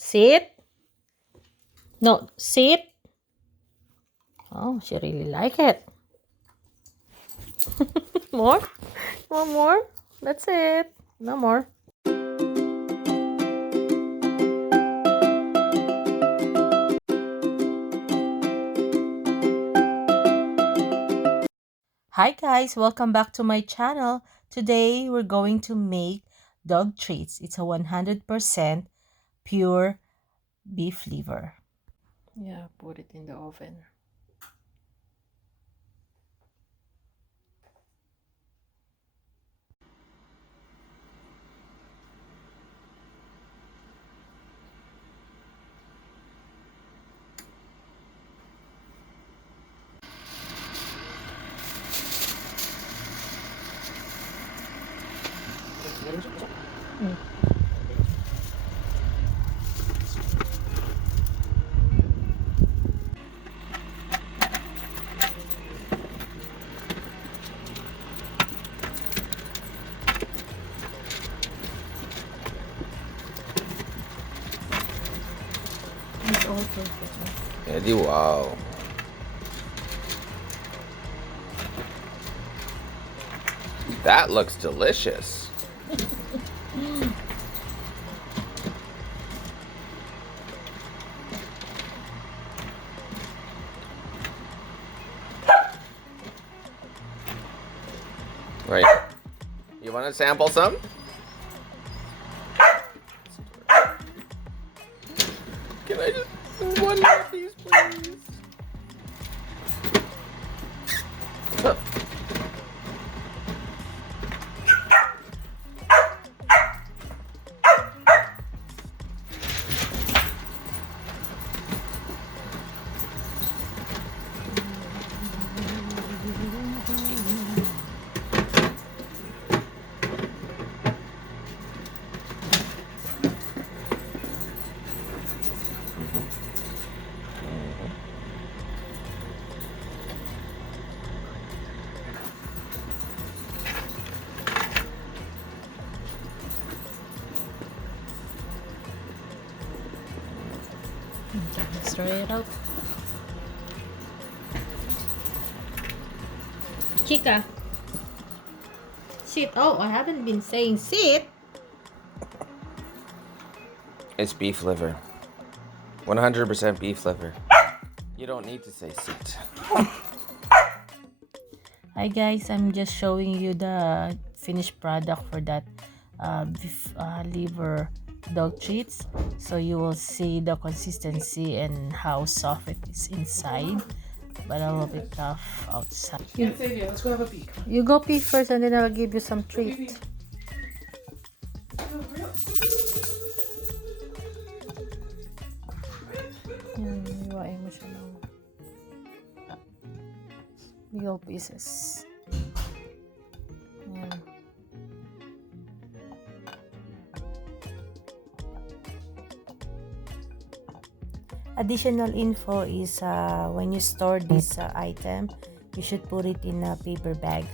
Sit. No, sit. Oh, she really like it. More? One more? That's it. No more. Hi guys, welcome back to my channel. Today we're going to make dog treats. It's a 100% pure beef liver. Yeah, put it in the oven. Mm. It's also Eddie, wow. That looks delicious. Right. You want to sample some? Can I just one more piece, please? okay, let's try it out. Chica, sit. Oh, I haven't been saying sit. It's beef liver. 100% beef liver. You don't need to say sit. Hi guys, I'm just showing you the finished product for that beef liver dog treats, so you will see the consistency and how soft it is inside, but a little bit tough outside. Let's go have a peek. You go pee first and then I'll give you some treat. Yan, iwain mo siya ng bigel pieces. Yan. Additional info is when you store this item, you should put it in a paper bag